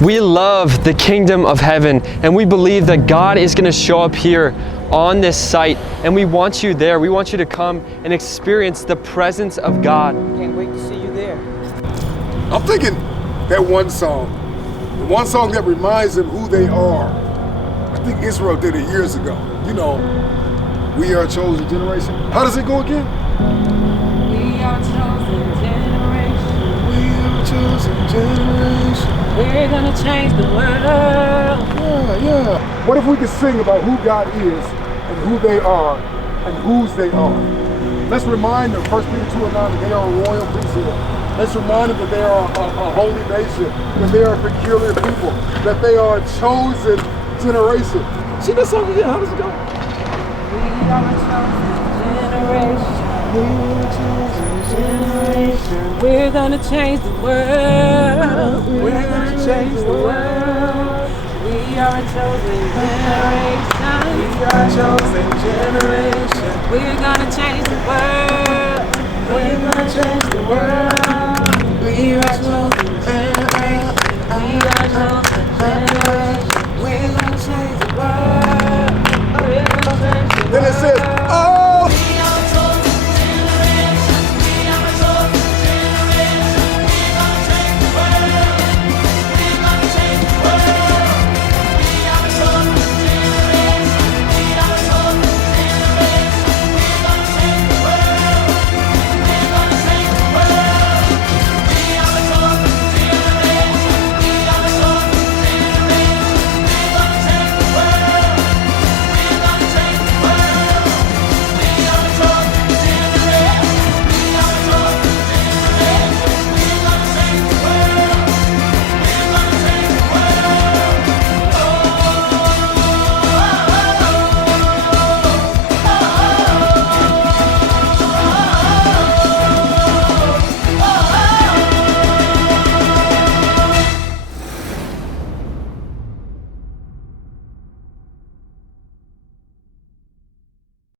We love the kingdom of heaven, and we believe that God is going to show up here on this site, and we want you there. We want you to come and experience the presence of God. Can't wait to see you there. I'm thinking that one song, the one song that reminds them who they are. I think Israel did it years ago. You know, we are a chosen generation. How does it go again? We are chosen generation. We are a chosen generation. We're gonna change the world. Yeah. What if we could sing about who God is and who they are and whose they are? Let's remind them, 1 Peter 2:9, that they are a royal priesthood. Let's remind them that they are a holy nation, that they are a peculiar people, that they are a chosen generation. See that song again? How does it go? We are a chosen generation. We are a chosen generation. We're gonna change the world. We're gonna change the world. We are a chosen generation. We are a chosen generation. We're gonna change the world. We're gonna change the world. We are a chosen generation.